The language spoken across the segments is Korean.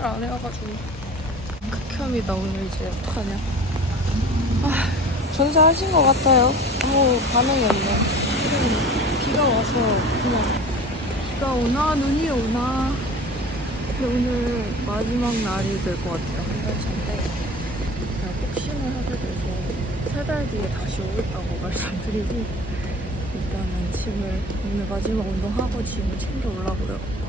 화장을 안 해와가지고. 극혐이다 오늘 이제. 어떡하냐. 아 전사하신 것 같아요. 아무 반응이 없네. 비가 와서 그냥 비가 오나 눈이 오나. 근데 오늘 마지막 날이 될 것 같아요. 한달 차인데 제가 복싱을 하게 돼서 세 달 뒤에 다시 오겠다고 말씀드리고 일단은 짐을 오늘 마지막 운동하고 짐을 챙겨 오려고요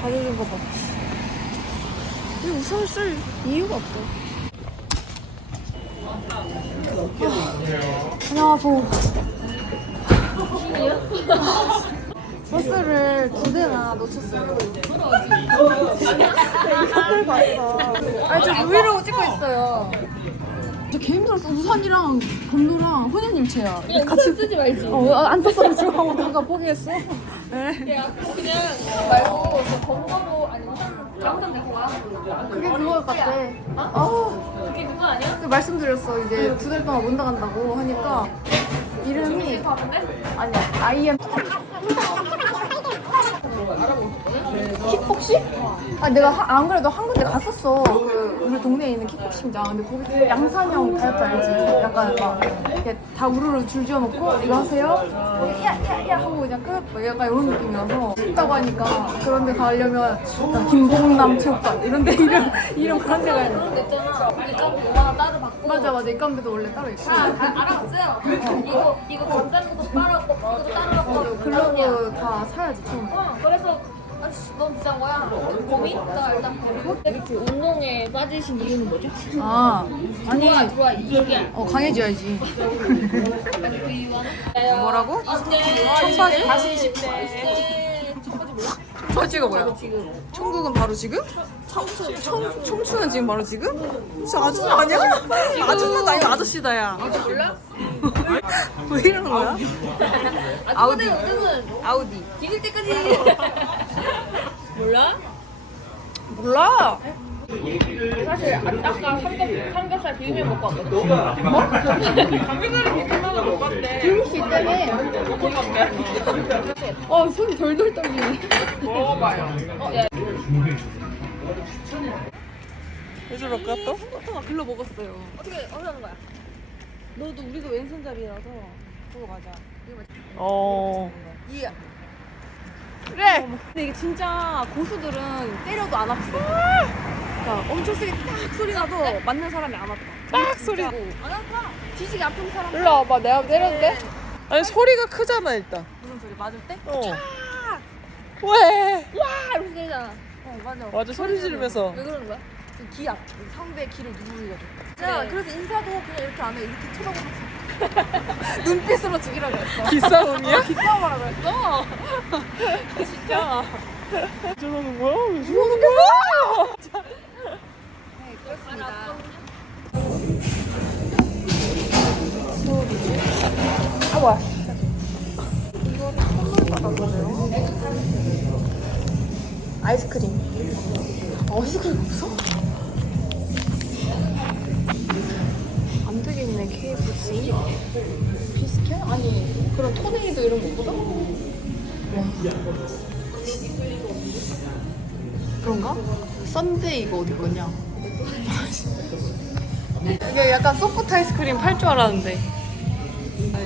다리는 거 봐. 이 웃음을 쓸 이유가 없어. 안녕하세요. 버스를 두 대나 놓쳤어요. 이것들 봤어. 아니, 저 브이로그 찍고 있어요. 저개 힘들었어. 우산이랑 건노랑 혼연일체야. 같이 쓰지 말지. 어, 안 썼어. 지금 하고 나가 포기했어. 네. 야, 그냥 말고 저 번거로 아니 우산 와. 그게 그거 같아. 아, 그게 그거 아니야? 그 말씀드렸어. 이제 두 달 동안 못 나간다고 하니까 이름이 봤는데? 아니야. IM 킥복싱? 아 내가 하- 안 그래도 한 군데 갔었어. 그 우리 동네에 있는 킥복싱장. 근데 거기 양산형 다이어트 알지? 약간 막 이렇게 다 우르르 줄 지어 놓고 이거 하세요? 야야야 하고 그냥 끝. 뭐 약간 이런 느낌이어서 쉽다고 하니까 그런데 가려면 약간 김봉남 체육관 이런데 이름 이름 그런 데가 있는 그런 데 있잖아. 이거 뭐가 따로 받고. 맞아 맞아 입감대도 원래 따로 있고 아, 아, 알아봤어요. 이거 이거 감자는 따로 받고 이것도 따로 받고. 글러브 다 사야지 처음에. 어, 그래서 아씨 너무 비싼 거야. 고민다 일단 버리고. 이렇게 운동에 빠지신 이유는 뭐죠? 아 아니 좋아 좋아 이게. 어 강해져야지. 뭐라고? 20대. 청바지? 다시 20대. 청바지 몰라? 청바지가 뭐야? 지금. 천국은 바로 지금? 청춘 청, 청춘은 지금 바로 지금? 진짜 아줌마 아니야? 아줌마다 아니고 아저씨다 야. 몰라? 왜 이러는 거야? 아우디. 요즘은 아우디. 뒤질 때까지. 몰라? 몰라. 사실 아까 삼겹, 삼겹살 비빔면 먹고 왔거든. 뭐? 삼겹살을 비빔면을 못 봤대. 줄수 있다며. 어 손이 덜덜 떨리네. 어, 야. 왜 저럴까 또? 햄버터가 글러 먹었어요. 어떻게, 어떻게 하는 거야? 너도 우리도 왼손잡이라서 그거 맞아. 어. 이 그래. 근데 이게 진짜 고수들은 때려도 안 아파. 그러니까 엄청 세게 딱 소리 나도 맞는 사람이 안 아파. 딱 소리. 안 아파. 뒤지게 아픈 사람. 일로 와봐. 내가 때려도 돼? 아니 소리가 크잖아 일단. 무슨 소리 맞을 때? 어. 왜? 아, 이렇게 되잖아. 어 맞아. 맞아 소리 지르면서. 왜 그러는 거야? 그 기압. 상대의 기를 누르거든. 자, 네. 그래서 인사도 그냥 이렇게 안 해. 이렇게 쳐다보면서. 눈빛으로 죽이라고 했어. 기싸움이야? 기싸움하라고 했어. 진짜. 저러는 거야? 왜 저러는 거야? 네, 그렇습니다. 아, 선물 받았어요. 아이스크림. 아이스크림 없어? 비스켓? 아니, 그런 토네이도 이런 거 없어? 와. 그런가? 썬데이 이거 어디 거냐? 이게 약간 소프트 아이스크림 팔 줄 알았는데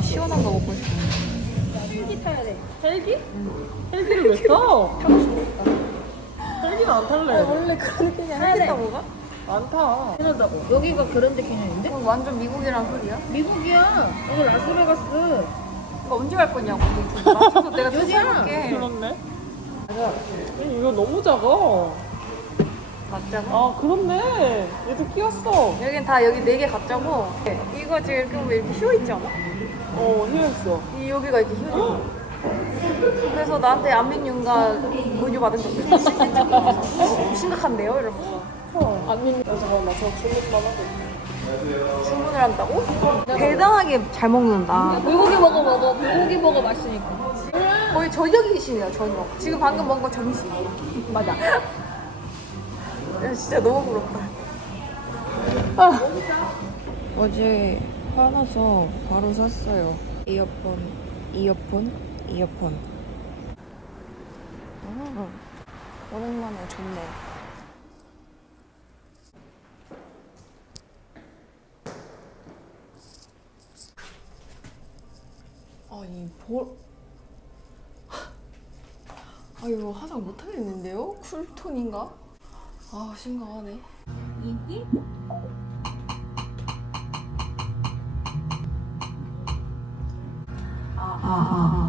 시원한 거 먹고 싶어 헬기 타야 돼. 헬기? 헬기를 왜 타? 헬기는 안 탈래. 원래 그런 느낌이야 타야 돼. 뭐가? 안 타. 편하다고. 여기가 그랜드 캐년인데? 어, 완전 미국이란 소리야? 미국이야. 여기 라스베가스. 이거 언제 갈 거냐고 맞춰서 내가 여기야. 찾아볼게 그렇네. 아니, 이거 너무 작아. 맞자고? 아 그렇네. 얘도 끼었어. 여긴 다 여기 네 개 갖자고 이거 지금 이렇게 보면 이렇게 휘어 있지 않아? 어 휘었어. 이 여기가 이렇게 휘어 있어 그래서 나한테 안민윤가 권유 받은 적 있어 어, 심각한데요? 이러면서 안 믿는. 아, 잠깐만 나저 주문만 하고. 주문을 한다고? 대단하게 잘 먹는다 불고기 먹어 먹어. 불고기 먹어 맛있으니까. 거의 저녁이시네요 저녁 지금 방금 먹은 거 점심 맞아 야 진짜 너무 부럽다 아. 어제 화나서 바로 샀어요 이어폰 이어폰 이어폰 아, 오랜만에 좋네 아이 볼아 이거 화장 못하겠는데요? 쿨톤인가? 아 심각하네 잠깐만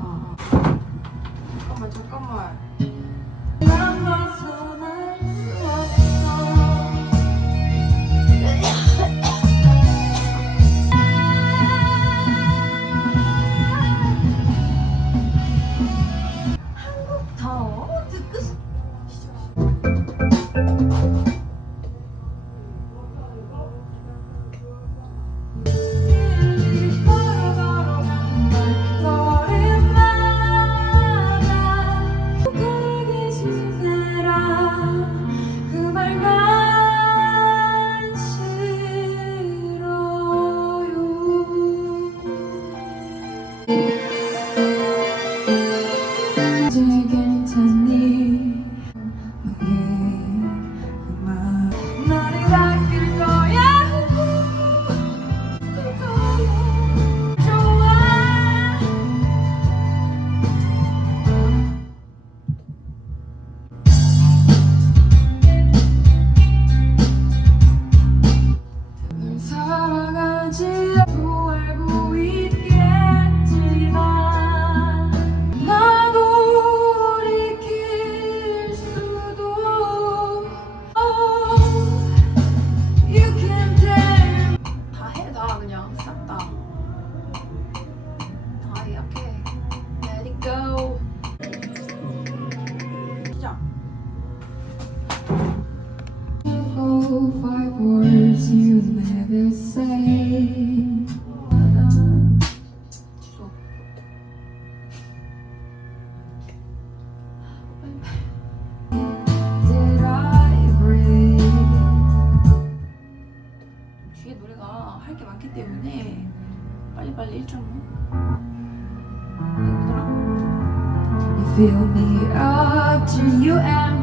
fill me up till you empty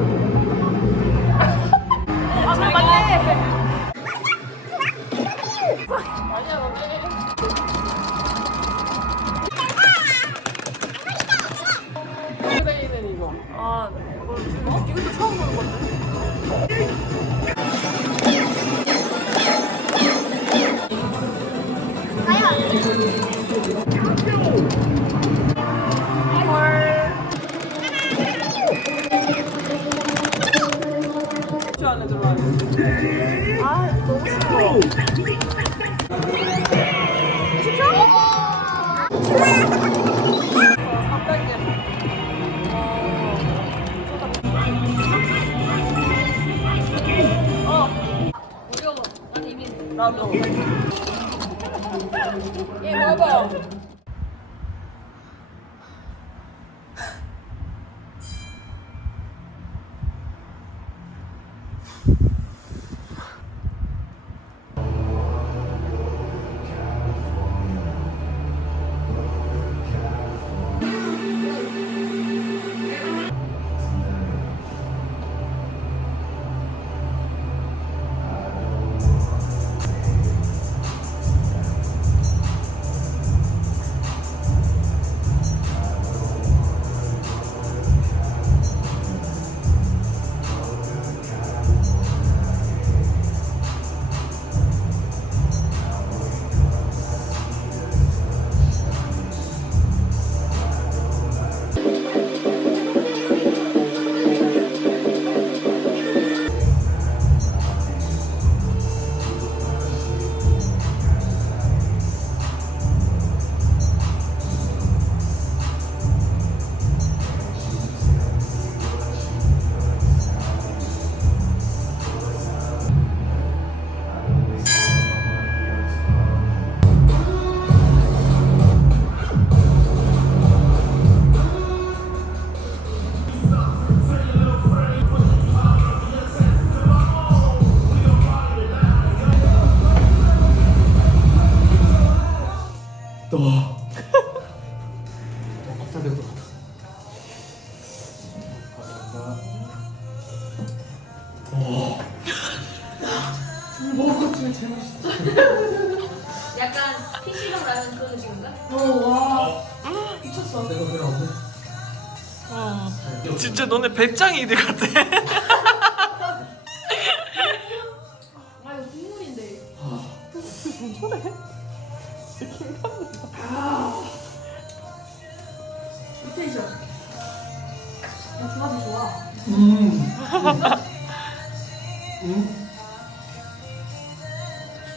頑張れ! 아, 너무 싫어. 나도. 얘 먹어. 약간 PC방 라면 그런 느낌인가? 진짜 너네 배짱이들 같아. 아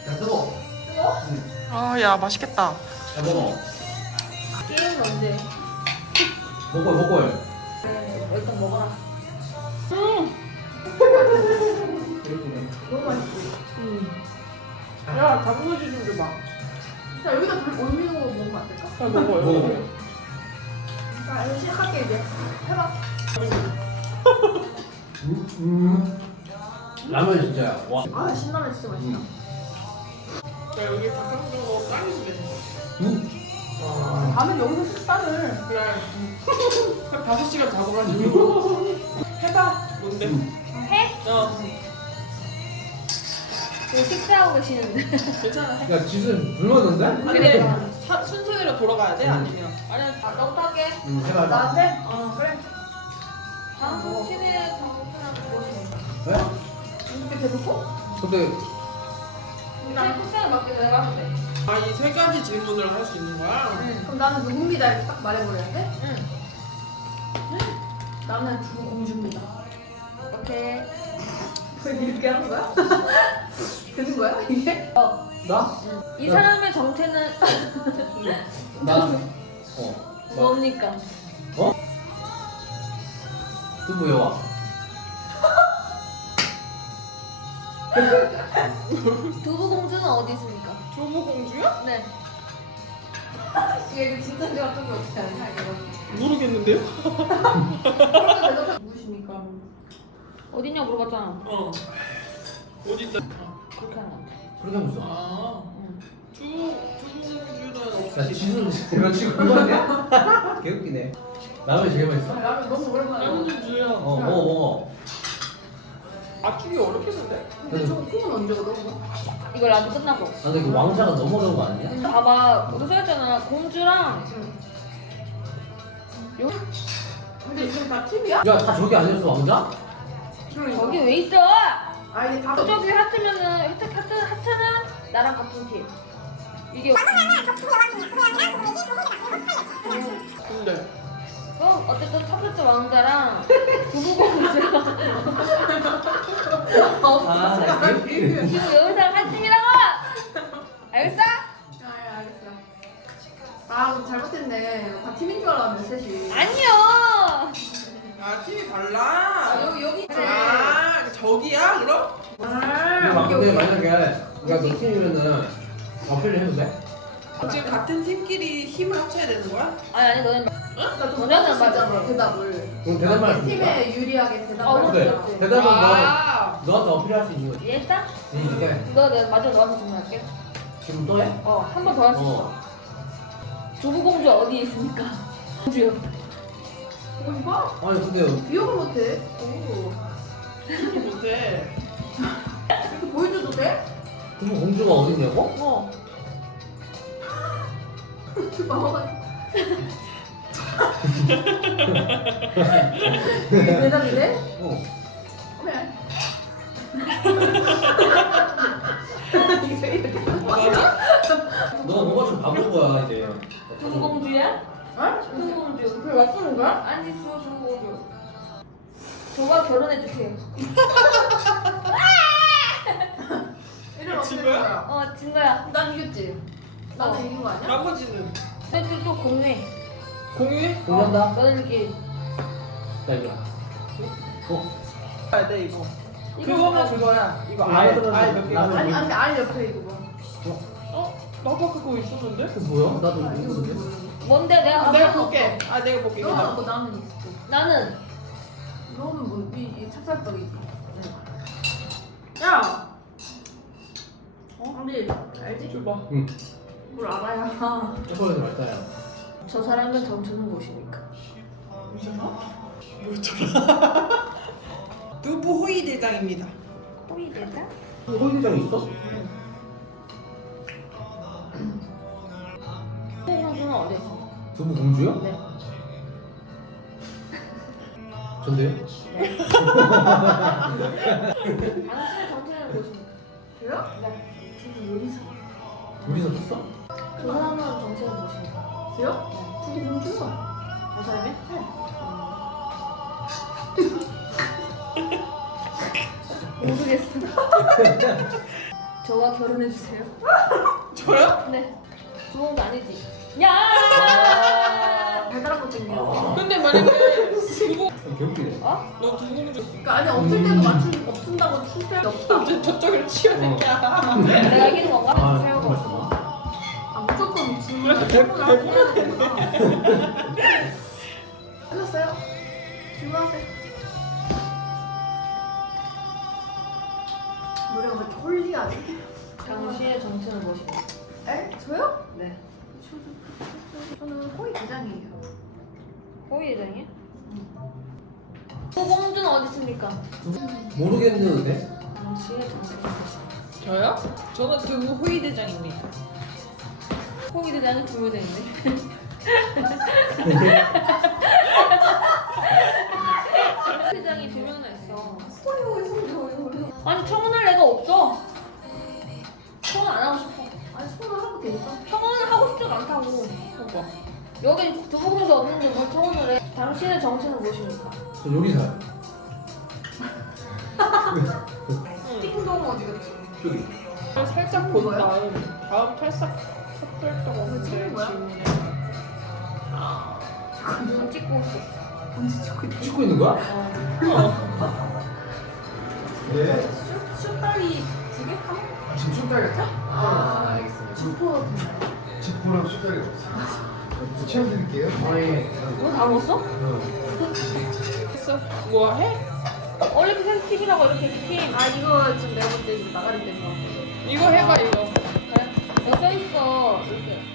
야 뜨거. 아, 야, 맛있겠다. 야 먹어. 게임은 언제? 먹어 먹어. 네, 일단 먹어라. 너무 맛있지. 야, 다부너지 좀 줘봐. 자 여기다 불 올리는 거 먹으면 안 될까? 야, 먹어요. 먹어. 자 이거 시작할게 이제. 해봐. 음, 음. 라면 진짜야. 와. 아 신라면 진짜 맛있다. 야, 여기 닭강정으로 짱이지. 음. 다음엔 여기서 식사를. 그래. 한 5시간 자고 가지고. 해봐. 뭔데? 해? 어, 지금 식사하고 계시는데. 괜찮아. 야 지금 굶었는데? 아니, 근데 사- 순서대로 돌아가야 돼? 아니면? 아니야. 아 할게. 응 해봐. 나한테? 어 그래. 다음 시내에 가보면 무엇입니까? 왜? 이렇게 대놓고? 근데 내가 하면 돼. 아, 이 세 가지 질문을 할 수 있는 거야? 응. 그럼 나는 누굽니다 이렇게 딱 말해버려야 돼? 응. 나는 주공주입니다. 오케이. 왜 이렇게 하는 거야? 되는 거야 이게? 어. 나? 이 사람의 정체는 나. 어. 뭡니까? 두부 여 두부 공주는 어디 있습니까? 조모 공주야? 네. 이게 진짜인지 어쩐지 어떻게 이거. 모르겠는데요? 누구십니까? 어디냐 물어봤잖아. 어. 어디 있다? 그렇게 하는 거 같아. 그렇게 하고 있어. 아. 응. 주, 주공주는 나 지수 이거 지금 그거 아니야? 개웃기네. 라면 제일 맛있어? 라면 너무 오랜만에. 좀 주요. 어 먹어 먹어. 맞추기 어렵겠는데? 근데 저거 콩은 언제 얻어? 이거 라면 끝나고. 아 근데 그 왕자가 너무 어려운 거 아니야? 봐봐. 너도 써있잖아. 공주랑 근데 지금 다 팀이야? 야 다 저기 아니었어 왕자? 저기 왜 있어? 아 이게 다 저기 하트면은 하트 하트 하트는 나랑 같은 팀. 이게 근데 그럼 어쨌든 첫 번째 왕자랑 두부 공주랑 아. 지금 여기서 한 팀이라고. 알겠어? 아 알겠어. 아 그럼 잘못했네. 다 팀인 줄 알았는데 셋이. 아니요. 아 팀이 달라. 여기 여기 있지. 아 저기야 그럼? 아 근데 만약에 우리가 너 팀이면은 어필을 해도 돼? 지금 같은 팀끼리 힘을 합쳐야 되는 거야? 아니 아니 너는 나좀 너네는 맞아. 맞아 대답을. 그럼 대답만 있다. 팀에 유리하게 어, 대답을 그래 해야지. 대답은 아. 너 너한테 어필할 수 있는 거지. 이해했어? 응 이게 너 내가 마지막 너한테 질문할게. 지금 또 해? 어, 한 번 더 할 수 있어. 어. 두부공주 어디에 있습니까? 공주 옆에. 어 이거 아니 근데 기억을 못해. 오. 못해. 이렇게 보여줘도 돼? 두부 공주가 어딨냐고? 어. 마마가. 이게 대답이 돼? 어. 그래. 이렇게? 너가 뭐가 좀 바본 거야 이제. 두부공주야? 어? 두부공주. 그래 맞추는 거야? 아니, 수 두부공주. 저와 결혼해 주세요. 이름 어떻게 진된 거야? 어, 진 거야. 난 이겼지. 나는 어. 이긴 거 아니야? 나머지는 근데 또 공유해. 공유? 공유한다. 이렇게. 나 이거. 어. 해야 돼 이거. 뭐- 그거야. 이거 알. 알몇. 라면. 아니 아니 알 옆에 이거 봐. 어? 나도 그거 있었는데? 그 뭐야? 나도 아, 이거 모르겠어. 모르겠네. 뭔데 내가 아, 내가. 볼게. 아 내가 볼게. 이거 너는 나. 뭐 나는 있어. 나는 너는 뭐이 이 찹쌀떡이지. 네. 야. 어? 아니 알지? 줘봐. 응. 뭘 알아야. 초콜릿 말다야. 저 사람은 정체는 무엇입니까? 뭐였더라? 두부 호이 대장입니다. 호이 대장? 호위대장 있어? 호공주는 어디 있어? 두부 공주요? 네. 전데요? 당신의 정체는 무엇입니까? 그래요? 네. 저기 요리사. 우리서 떴어? 그 사람은 정체는 무엇입니까? 저요? 두부 공주사. 그 사람이? 모르겠어. 저와 결혼해 주세요. 저요? 네. 두공도 아니지. 야! 달달한 거 땡겨. 근데 만약에 개웃기네. 어? 너 공주 그러니까 아니 없을 때도 맞춘 없쓴다고 출세 없다. 이제 저쪽으로 치워야겠다. 내가 이기는 건가? 아. 아 질문을 해야 되는구나. 끝났어요? 질문하세요. 노래가 왜 이렇게 홀리하지? 당신의 정체는 무엇입니까? 에? 저요? 네. 저는 호의 대장이에요. 호위 대장이야? 호공주는 어디 있습니까? 모르겠는데? 당신의 정체는 무엇입니까? 저요? 저는 두부 호이 대장입니다. 호위 대장은 두부 대인데. 대장이 두 명이나 있어. 아니 청혼할 애가 없어. 청혼 안 하고 싶어. 아니 손을 하고 돼 있어. 청혼을 하고 싶지가 않다고. 봐봐. 여기 두부공주 없는데 뭘 청혼을 해? 당신의 정체는 무엇입니까? 저 요리사요. 띵동 어디 갔지? 저기. 살짝 본 뭐야? 다음 다음 탈삭 삭발떡 없는데 찍은 거야? 질문에 눈 찍고 있어. 언제 찍고 있지? 찍고 있는 거야? 네. 슈퍼리 두개 카? 지금 춤따겠다? 아, 알겠습니다. 슈퍼 지코랑 숫자리 없어요. 채워드릴게요. 아, 예. 너다 먹었어? 어. 했어? 뭐 해? 원래 그 센스티브라고 이렇게 팀. 아 이거 지금 내가 볼때 나가리 된거 이거 해봐 이거. 그래? 여기 써있어. 이렇게.